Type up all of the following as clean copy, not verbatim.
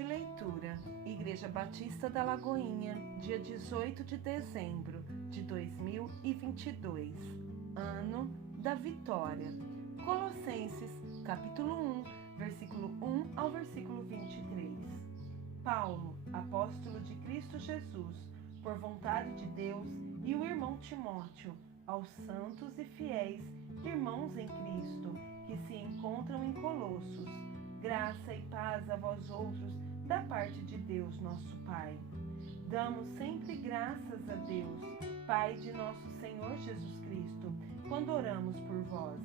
de leitura, Igreja Batista da Lagoinha, dia 18 de dezembro de 2022, ano da vitória. Colossenses, capítulo 1, versículo 1 ao versículo 23. Paulo, apóstolo de Cristo Jesus, por vontade de Deus, e o irmão Timóteo, aos santos e fiéis irmãos em Cristo, que se encontram em Colossos, graça e paz a vós outros, da parte de Deus, nosso Pai. Damos sempre graças a Deus, Pai de nosso Senhor Jesus Cristo, quando oramos por vós,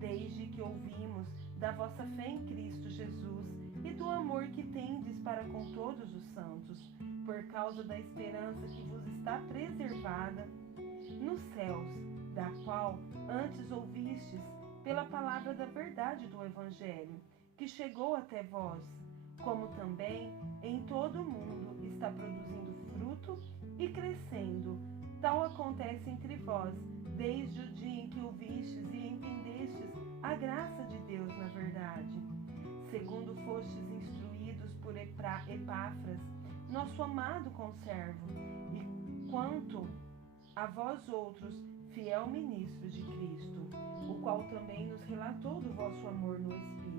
desde que ouvimos da vossa fé em Cristo Jesus e do amor que tendes para com todos os santos, por causa da esperança que vos está preservada nos céus, da qual antes ouvistes pela palavra da verdade do Evangelho, que chegou até vós, como também em todo o mundo está produzindo fruto e crescendo. Tal acontece entre vós, desde o dia em que ouvistes e entendestes a graça de Deus na verdade. Segundo fostes instruídos por Epáfras, nosso amado conservo, e quanto a vós outros, fiel ministro de Cristo, o qual também nos relatou do vosso amor no Espírito.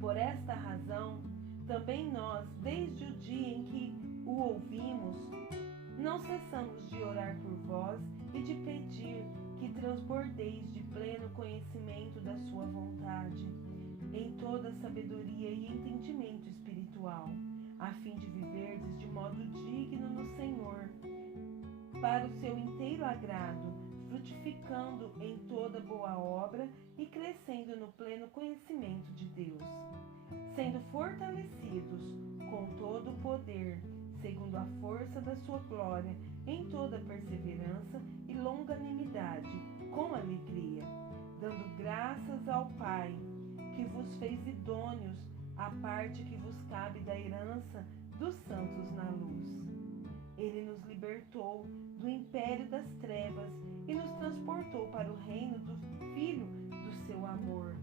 Por esta razão, também nós, desde o dia em que o ouvimos, não cessamos de orar por vós e de pedir que transbordeis de pleno conhecimento da sua vontade, em toda sabedoria e entendimento espiritual, a fim de viverdes de modo digno no Senhor, para o seu inteiro agrado, frutificando em toda boa obra e crescendo no pleno conhecimento de Deus, sendo fortalecidos com todo o poder, segundo a força da sua glória, em toda perseverança e longanimidade, com alegria, dando graças ao Pai, que vos fez idôneos à parte que vos cabe da herança dos santos na luz. Ele nos libertou do império das trevas e nos transportou para o reino do Filho do seu amor,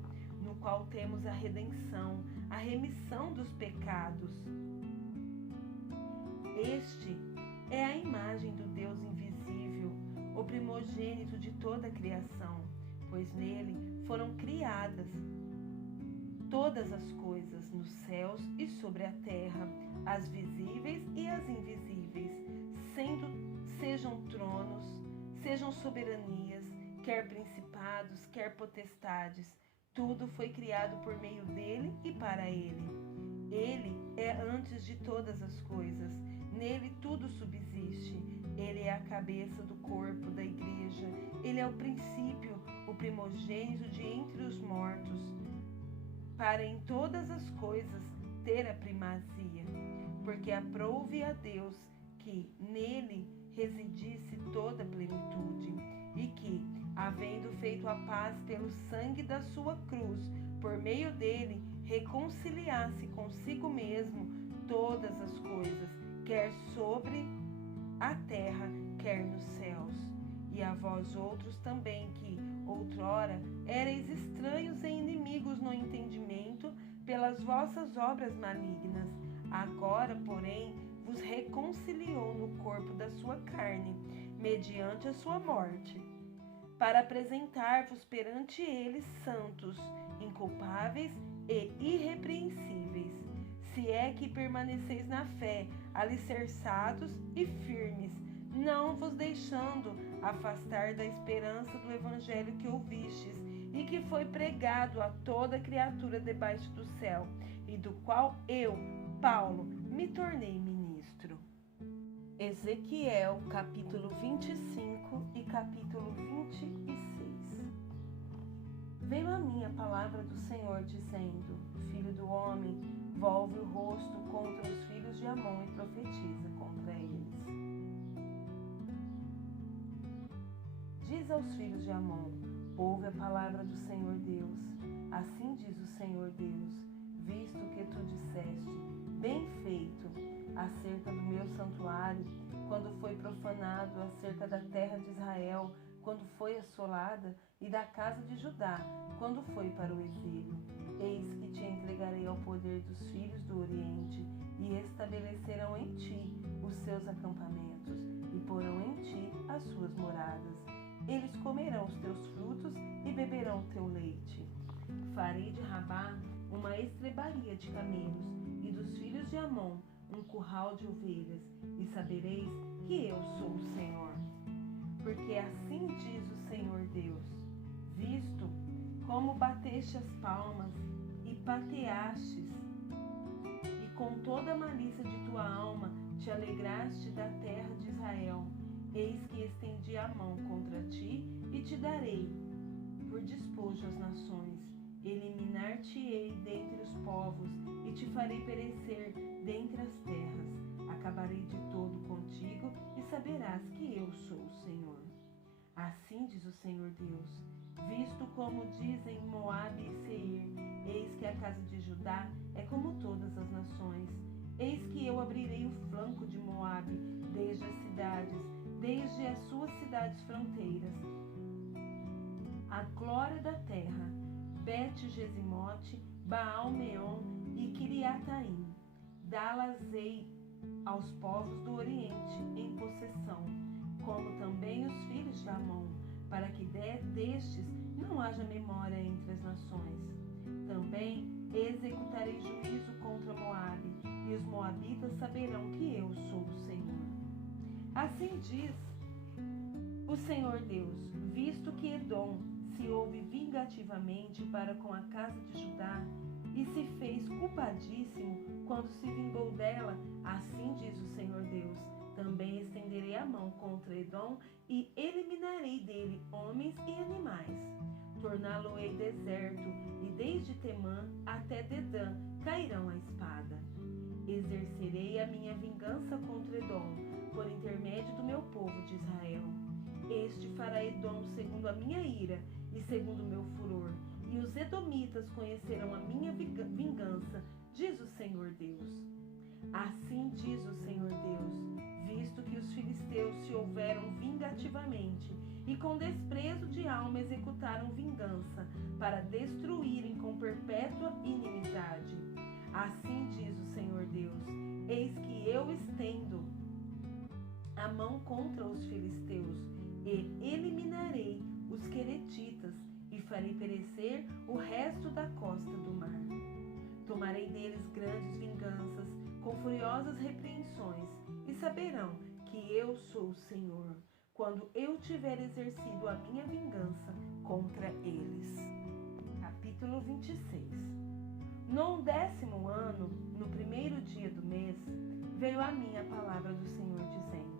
no qual temos a redenção, a remissão dos pecados. Este é a imagem do Deus invisível, o primogênito de toda a criação, pois nele foram criadas todas as coisas nos céus e sobre a terra, as visíveis e as invisíveis, sejam tronos, sejam soberanias, quer principados, quer potestades, tudo foi criado por meio dele e para ele. Ele é antes de todas as coisas, nele tudo subsiste. Ele é a cabeça do corpo da igreja, ele é o princípio, o primogênito de entre os mortos, para em todas as coisas ter a primazia, porque aprouve a Deus que nele residisse toda a plenitude, e que, havendo feito a paz pelo sangue da sua cruz, por meio dele reconciliasse consigo mesmo todas as coisas, quer sobre a terra, quer nos céus. E a vós outros também, que outrora éreis estranhos e inimigos no entendimento pelas vossas obras malignas, agora, porém, vos reconciliou no corpo da sua carne, mediante a sua morte, para apresentar-vos perante ele santos, inculpáveis e irrepreensíveis, se é que permaneceis na fé, alicerçados e firmes, não vos deixando afastar da esperança do evangelho que ouvistes e que foi pregado a toda criatura debaixo do céu, e do qual eu, Paulo, me tornei ministro. Ezequiel, capítulo 25 e capítulo 26. Veio a mim a palavra do Senhor, dizendo: Filho do homem, volve o rosto contra os filhos de Amon e profetiza contra eles. Diz aos filhos de Amon: ouve a palavra do Senhor Deus. Assim diz o Senhor Deus: visto que tu disseste, bem feito, acerca do meu santuário, quando foi profanado, acerca da terra de Israel, quando foi assolada, e da casa de Judá, quando foi para o exílio. Eis que te entregarei ao poder poder dos filhos do Oriente, e estabelecerão em ti os seus acampamentos, e porão em ti as suas moradas. Eles comerão os teus frutos e beberão o teu leite. Farei de Rabá uma estrebaria de camelos, e dos filhos de Amon um curral de ovelhas, e sabereis que eu sou o Senhor. Porque assim diz o Senhor Deus: visto como bateste as palmas e pateastes, e com toda a malícia de tua alma te alegraste da terra de Israel, eis que estendi a mão contra ti e te darei por despojo às nações. Eliminar-te-ei dentre os povos e te farei perecer dentre as terras. Acabarei de todo contigo e saberás que eu sou o Senhor. Assim diz o Senhor Deus: visto como dizem Moabe e Seir, eis que a casa de Judá é como todas as nações. Eis que eu abrirei o flanco de Moabe desde as cidades, desde as suas cidades fronteiras, a glória da terra, Bet-Gesimote, Baal-Meon e Kiriataim. Dá-las-ei aos povos do Oriente em possessão, como também os filhos de Amon, para que destes não haja memória entre as nações. Também executarei juízo contra Moabe, e os moabitas saberão que eu sou o Senhor. Assim diz o Senhor Deus: visto que Edom se houve vingativamente para com a casa de Judá, e se fez culpadíssimo quando se vingou dela, assim diz o Senhor Deus: também estenderei a mão contra Edom e eliminarei dele homens e animais. Torná-lo-ei deserto, e desde Temã até Dedã cairão a espada. Exercerei a minha vingança contra Edom, por intermédio do meu povo de Israel. Este fará Edom segundo a minha ira e segundo o meu furor, e os edomitas conhecerão a minha vingança, diz o Senhor Deus. Assim diz o Senhor Deus: visto que os filisteus se houveram vingativamente e com desprezo de alma executaram vingança, para destruírem com perpétua inimizade. Assim diz o Senhor Deus: eis que eu estendo a mão contra os filisteus, e eliminarei os queretitas, e farei perecer o resto da costa do mar. Tomarei deles grandes vinganças, com furiosas repreensões, e saberão que eu sou o Senhor, quando eu tiver exercido a minha vingança contra eles. Capítulo 26. No 10º ano, no primeiro dia do mês, veio a mim a palavra do Senhor, dizendo: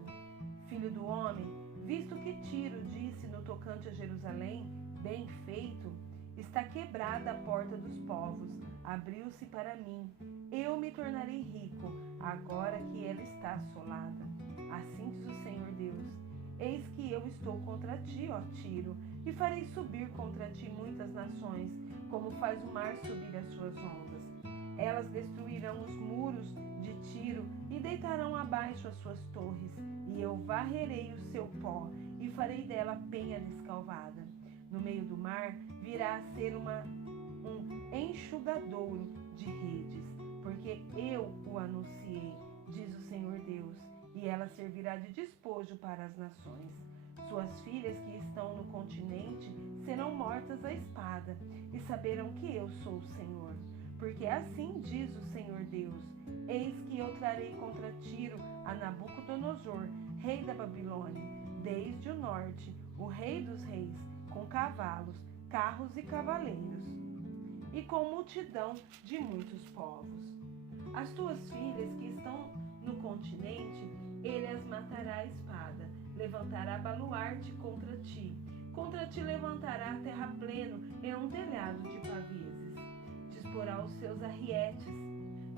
filho do homem, visto que Tiro disse no tocante a Jerusalém, bem feito, está quebrada a porta dos povos, abriu-se para mim, eu me tornarei rico, agora que ela está assolada. Assim diz o Senhor Deus: eis que eu estou contra ti, ó Tiro, e farei subir contra ti muitas nações, como faz o mar subir as suas ondas. Elas destruirão os muros de Tiro e deitarão abaixo as suas torres, e eu varrerei o seu pó e farei dela penha descalvada. No meio do mar virá a ser um enxugadouro de redes, porque eu o anunciei, diz o Senhor Deus, e ela servirá de despojo para as nações. Suas filhas que estão no continente serão mortas à espada, e saberão que eu sou o Senhor. Porque assim diz o Senhor Deus: eis que eu trarei contra Tiro a Nabucodonosor, rei da Babilônia, desde o norte, o rei dos reis, com cavalos, carros e cavaleiros, e com multidão de muitos povos. As tuas filhas que estão no continente, ele as matará à espada, levantará baluarte contra ti levantará terrapleno e um telhado de paveses, disporá os seus arrietes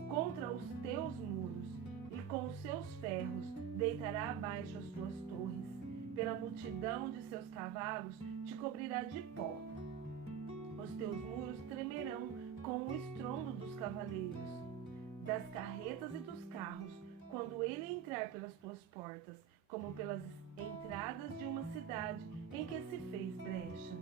contra os teus muros, e com os seus ferros deitará abaixo as tuas torres. Pela multidão de seus cavalos te cobrirá de pó. Os teus muros tremerão com o estrondo dos cavaleiros, das carretas e dos carros, quando ele entrar pelas tuas portas, como pelas entradas de uma cidade em que se fez brecha.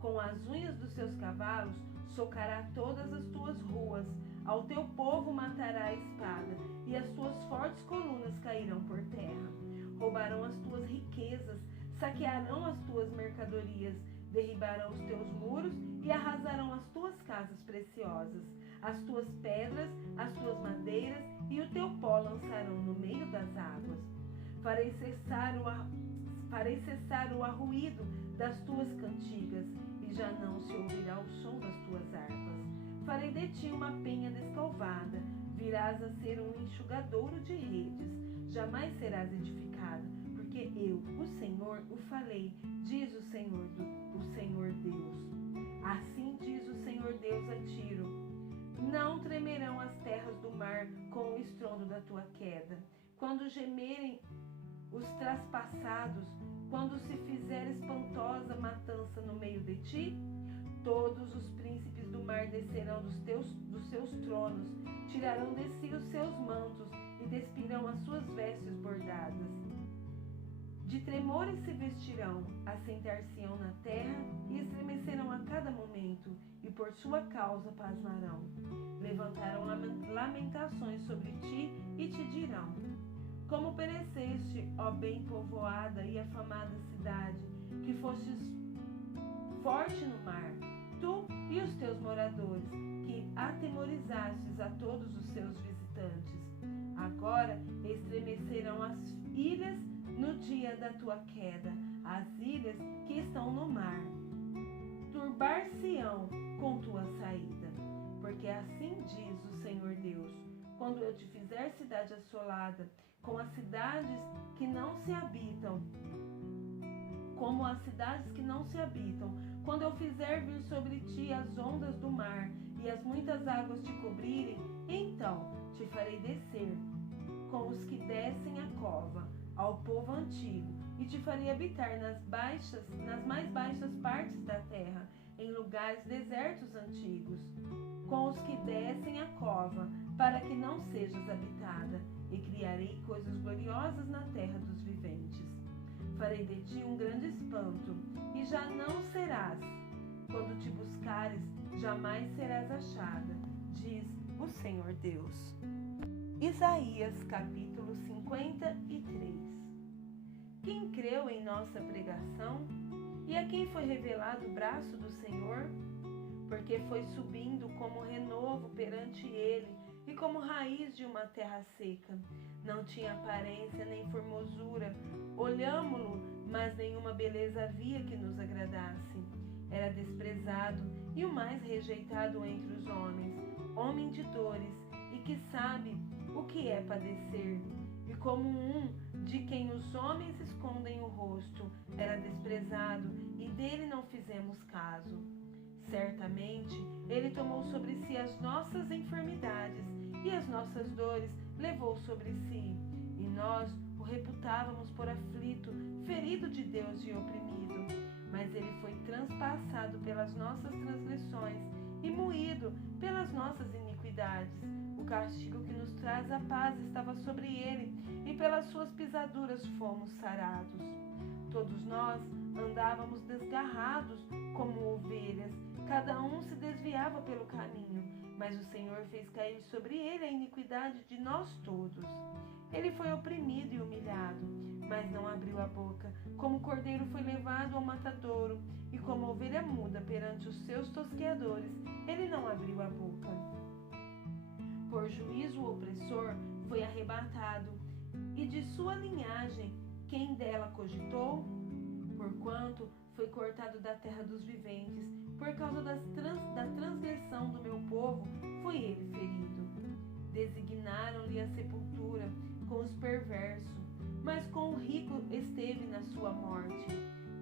Com as unhas dos seus cavalos socará todas as tuas ruas, Ao teu povo matará a espada, e as tuas fortes colunas cairão por terra. Roubarão as tuas riquezas, saquearão as tuas mercadorias, derribarão os teus muros e arrasarão as tuas casas preciosas. As tuas pedras, as tuas madeiras e o teu pó lançarão no meio das águas. Farei cessar o arruído das tuas cantigas, e já não se ouvirá o som das tuas harpas. Farei de ti uma penha descalvada, virás a ser um enxugadouro de redes, jamais serás edificado, porque eu, o Senhor, o falei, diz o Senhor Deus. Assim diz o Senhor Deus a Tiro: não tremerão as terras do mar com o estrondo da tua queda, quando gemerem os traspassados, quando se fizer espantosa matança no meio de ti. Todos os príncipes do mar descerão dos seus tronos, tirarão de si os seus mantos e despirão as suas vestes bordadas. De tremores se vestirão, assentar-se-ão na terra e estremecerão a cada momento, e por sua causa pasmarão. Levantarão lamentações sobre ti e te dirão: como pereceste, ó bem povoada e afamada cidade, que fostes forte no mar, tu e os teus moradores, que atemorizastes a todos os seus visitantes. Agora estremecerão as ilhas no dia da tua queda, as ilhas que estão no mar. Turbar-se-ão com tua saída, porque assim diz o Senhor Deus: quando eu te fizer cidade assolada, com as cidades que não se habitam, como as cidades que não se habitam, quando eu fizer vir sobre ti as ondas do mar e as muitas águas te cobrirem, então te farei descer com os que descem a cova, ao povo antigo, e te farei habitar nas mais baixas partes da terra, em lugares desertos antigos, com os que descem a cova, para que não sejas habitada, e criarei coisas gloriosas na terra dos viventes. Farei de ti um grande espanto, e já não serás. Quando te buscares, jamais serás achada, diz o Senhor Deus. Isaías capítulo 53. Quem creu em nossa pregação? E a quem foi revelado o braço do Senhor? Porque foi subindo como renovo perante ele, e como raiz de uma terra seca. Não tinha aparência nem formosura, olhámo-lo, mas nenhuma beleza havia que nos agradasse. Era desprezado e o mais rejeitado entre os homens, homem de dores, e que sabe o que é padecer. E como um de quem os homens escondem o rosto, era desprezado, e dele não fizemos caso. Certamente, ele tomou sobre si as nossas enfermidades, e as nossas dores levou sobre si. E nós o reputávamos por aflito, ferido de Deus e oprimido. Mas ele foi transpassado pelas nossas transgressões e moído pelas nossas iniquidades. O castigo que nos traz a paz estava sobre ele, e pelas suas pisaduras fomos sarados. Todos nós andávamos desgarrados como ovelhas, cada um se desviava pelo caminho, mas o Senhor fez cair sobre ele a iniquidade de nós todos. Ele foi oprimido e humilhado, mas não abriu a boca. Como cordeiro foi levado ao matadouro, e como ovelha muda perante os seus tosqueadores, ele não abriu a boca. Por juízo o opressor foi arrebatado, e de sua linhagem quem dela cogitou? Porquanto foi cortado da terra dos viventes, por causa da transgressão do meu povo, foi ele ferido. Designaram-lhe a sepultura com os perversos, mas com o rico esteve na sua morte,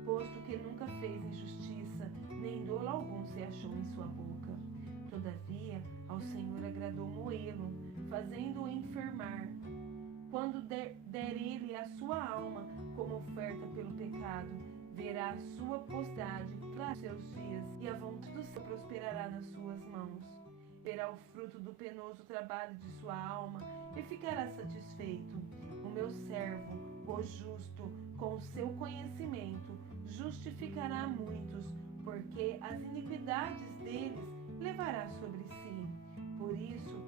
posto que nunca fez injustiça, nem dolo algum se achou em sua boca. Todavia, ao Senhor agradou moê-lo, fazendo-o enfermar. Quando der ele a sua alma como oferta pelo pecado, verá a sua posteridade para seus dias, e a vontade do céu prosperará nas suas mãos. Verá o fruto do penoso trabalho de sua alma e ficará satisfeito. O meu servo, o justo, com o seu conhecimento, justificará muitos, porque as iniquidades deles levará sobre si. Por isso,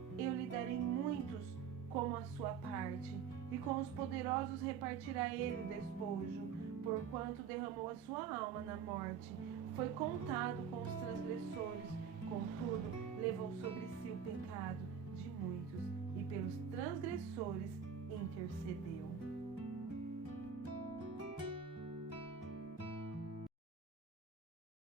como a sua parte, e com os poderosos repartirá ele o despojo, porquanto derramou a sua alma na morte. Foi contado com os transgressores, contudo, levou sobre si o pecado de muitos, e pelos transgressores